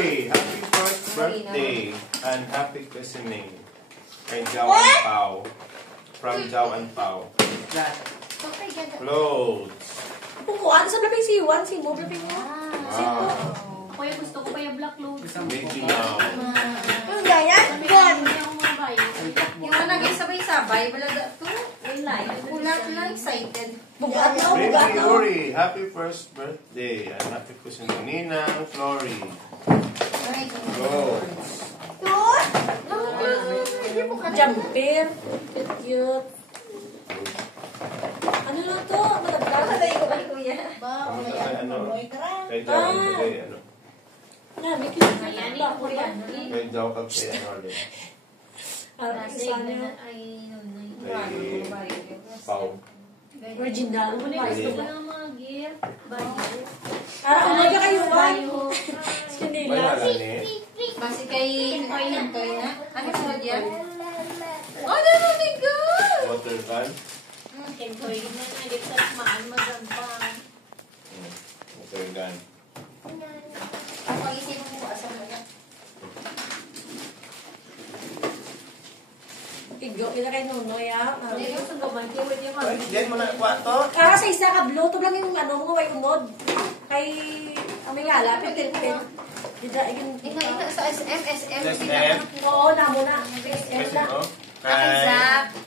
Yuri, happy first birthday and happy christening. Kay Jao and Pao. From Jao and Pao. Clothes. Pukuan sa labing siwan, simo labing mo. Wow. Kuya, gusto ko pa yung black clothes. Mickey Mouse. Yung ganyan, gan. Yung mga nag-sabay-sabay, wala da ito. Wala lang excited. Bugat na, Baby bugat na. Yuri, happy first birthday and happy christening. Ninang Flory. Clothes. Jumper. Cute. Ano na to? Nagagagay ko ba, kuya? Ano? Kay Jao and kay ano? Nabi, cute. Ayan, yung kuya. Kay Jao kag kay ano ulit? Kasi ay, Kay Pao. Original. gusto ko ng mga gear. Bayo. Umaga kayo, Juan. May Sinila. halani. Basi kay Toy na. Ano sunod yan? Oh, that's so good! Water can. Kay Toy na. Nagit sa maan magampang. Water gun. Ang pag-isip mo asa mo yan. Igo, kita kay Nonoy, ah. Hindi yung sundoban. Kiwit yung Ay, diyan mo na kwarto. Sa isa ka blue, to lang yung ano mo, may unod. Kay, may ngala, pitin-pitin. Dida, igin. Ina sa SM. SM. Oo, namo na. Kasi SM na. mo.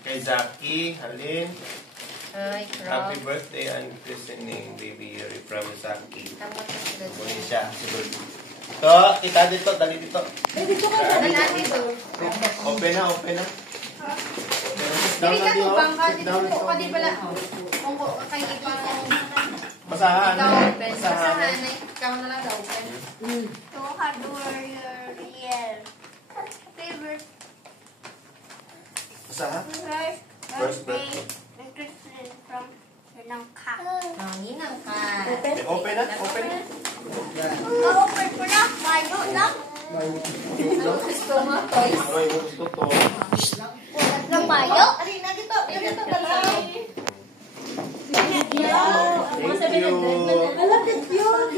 Kay Zaki, Halin. Ay, Happy birthday and christening, baby Yuri from Zaki. Tamot na sila. Muli siya, siguro. To, kita dito, dali dito. Eh, dito ka na. Lalaki to. Open na, open na. Dili ka to bangka. Dito ko ka di pala. Kung ko kay ipang Masahan. ikaw open. Masahan. Masahan. Ikaw na lang daw open. To hard warrior, yeah. Favorite Masahan. first birthday from Sri Lanka. Ninang ka. Open. Open na, open na. Open ko na, mayo lang. Gusto mo toys? Ay, gusto to. Wala na mayo. Ari na dito. Dito pala. Thank you. Alam, that's yun.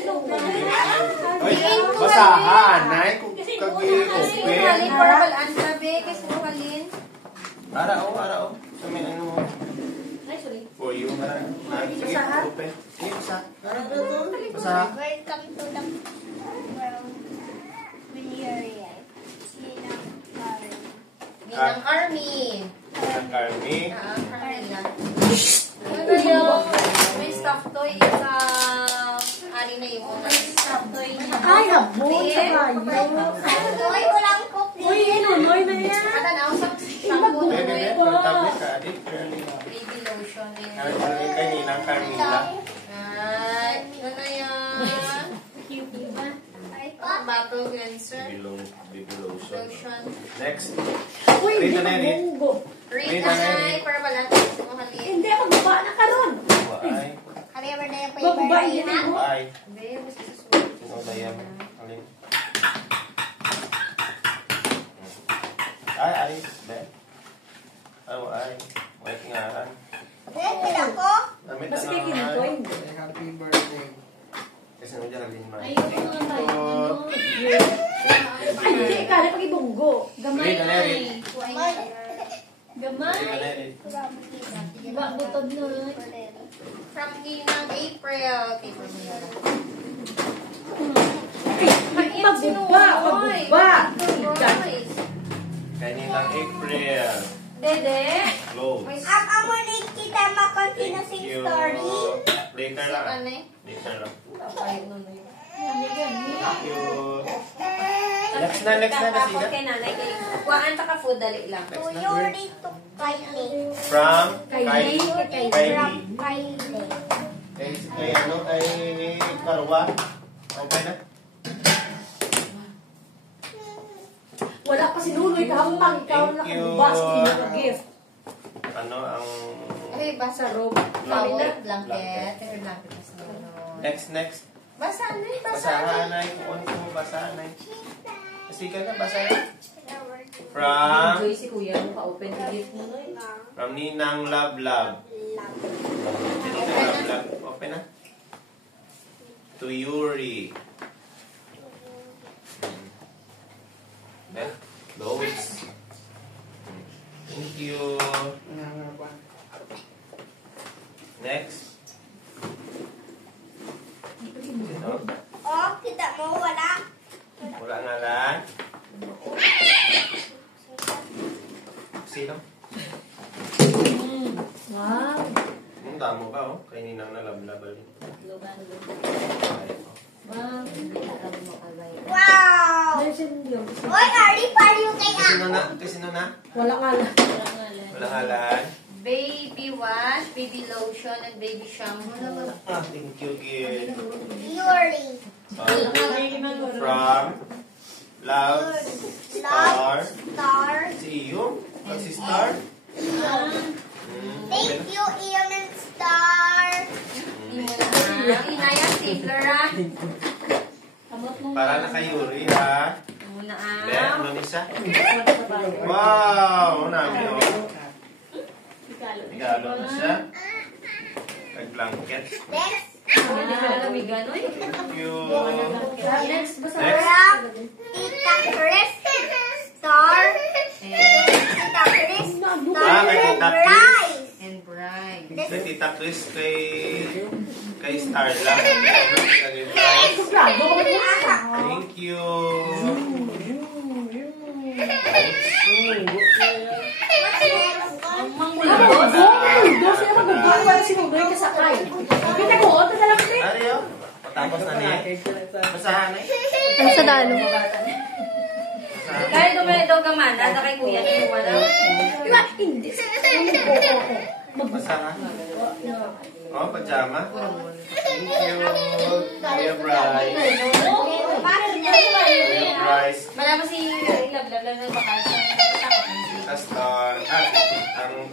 Ay, masahan. Nay, kung Kasi kagi-open. halin para balaan sabi. Kasi halin. Ara, o. Kami ano mo. Ay, sorry. For you, ara. Sige, Masahan? open. Sige, masahan. Masahan. Welcome to the world. Bulgaria. Sri Lanka. Ninang Army. Ang Carmi. Army lang. Ano yung may stuff toy sa ari na yung mga stuff toy niya. Ay, habon sa kayo. Uy, walang cookie. Uy, Nonoy na yan. Ano na ako sa shampoo na Bebe, yun. tablet ka. Adi, curly. Baby lotion na yun. Curly kay Ninang Carmila. Ay, ano yan? Cute, diba? Battle cleanser. Baby lotion. Lotion. Next. Uy, hindi Rita na ka rin. munggo. Rita ay para balaan sa mga halin. Hindi ako baba na karon. Ay. Happy birthday, happy Magbaba birthday, yun ha? mo. Ay. Hindi, mas susunod. Sino ba yan? Alin? Ay. Be. Ay. Wait nga. Wait ako. Damit Mas na speaking naman. ko, hindi. Happy birthday. Kasi nung dyan alin man. Ayun mga tayo. Ay, hindi. Kala pag ibunggo. Gamay Rita na na rin. Gamay. Rita na rin. Diba, butod na. From Ninang April. Paper mo yan. Magbuba. Kay Ninang April. Dede. Clothes. Amo ni kita makontinue Thank sing you. story. Later lang. Ano eh? Later lang. Ay, ano na yun. Ano gani? Thank you. Next na Tapos siga. kay nanay kay kuhaan ta ka food dali lang. To Yuri to Kylie. From Kylie. Kylie. From Kylie. Kay ano, kay Karwa. Okay na? Wala pa si Nunoy kahapang. Ikaw na Thank you. nakabubas. Hindi na gift. Ano ang... Ay, basa robe. Towel, blanket. Pero blanket na sa Next. Basa na eh, basa na. Basahan ay. Kung ano mo basahan ay. Kasi ka na, basahan. From... Enjoy si kuya mo ka-open the gift mo no eh. From Ninang Love. Ninang Love. Open na. To Yuri. Then, loads. Thank you. Next. Sino? Oh, kita mo, wala. Wala ngalan. Sino? Wow. Ang damo ka, oh. Kay Ninang na lablabal. Wow. Wow! Ay, sino yun? Oy, Ari, pariyo kay Sino ako. na? Sino na? Wala nga lang. Wala ngalan. Baby wash, baby lotion, and baby shampoo. Ah, thank you, Gil. Yuri. From Love Star. Star. Si Iyo? Ang si Star? Thank you, Ian and Star. Inayang stapler ah. Para na kay Yuri, ha? Muna Then, ah. ano nisa? Wow! Nami, oh. Regalo na siya. Nag-blanket. Next. Hindi ka lamigan, oy. Thank you. Next, basta. Next. From Tita Chris. Star. Tita Chris. Star kay and Tita Chris. Bryce. And bright. Kay Tita Chris, kay Star lang. Kay Bryce. Thank you. Dos na mag-buwan para sinubay ka sakay. Kita ko, ito na lang kasi. Ariyo? Patapos na niya. Basahan eh. Ang sa dalo. Kahit dumedo ka man, nasa kay kuya, inuwa na. Diba? Hindi. Basahan. Oh, pajama. Thank you. Kuya Bryce. Kuya Bryce. Malama si Lablabla na bakal sa Star. Ang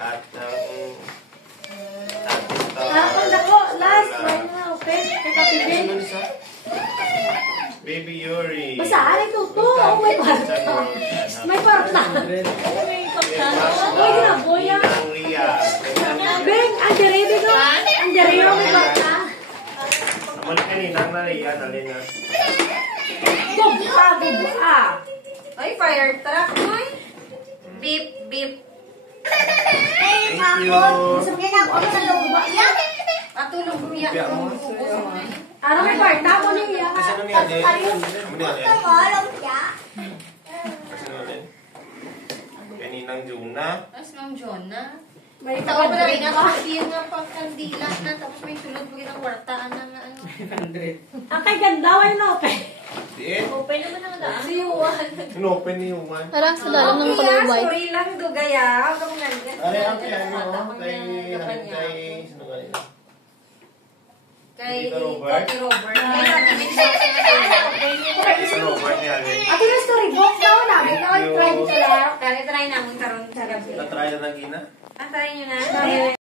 Tapos ako, last one na, okay? Kay Kapibin. Ano siya? Baby Yuri. Basahan ito to. Oh, may parta. May parta. May Uy, ginaboy ah. Ninang Ria. Beng, ang deribi ko. Ang deribi may parta. Naman ka Ninang na Ria. Dali na. Gubha, gubha. ay, fire truck, oy. Beep, beep. Thank you. Sabihin ako sa lubha. Atulong kuya. Biya mo. Ano may parta mo niya? Kasi ano niya din? Ano niya din? Gusto mo, lumpia? Kasi ano din? Kay Ninang Juna. Mas Ma'am Jonah. May Ito ko pala rin kapag ako nga pang kandila na tapos may sulod mo kitang kwartaan na nga ano. ang kay ganda, ay no, okay. Diin. Open naman ang daan. Si Juan. Inopen ni Juan. Parang sa dalam ng kalubay. Sorry lang, dugaya. Huwag kang nandiyan. Ano yung piano? Kay... Sino ka nila? Kay Tito Robert. Tito Robert. Kay Tati Vincent. Sa Robert ni Ali. Ato na storybook daw namin. Ikaw ay try dito lang. Kaya try namin karon sa gabi. Natry na nagina? Ah, try nyo na.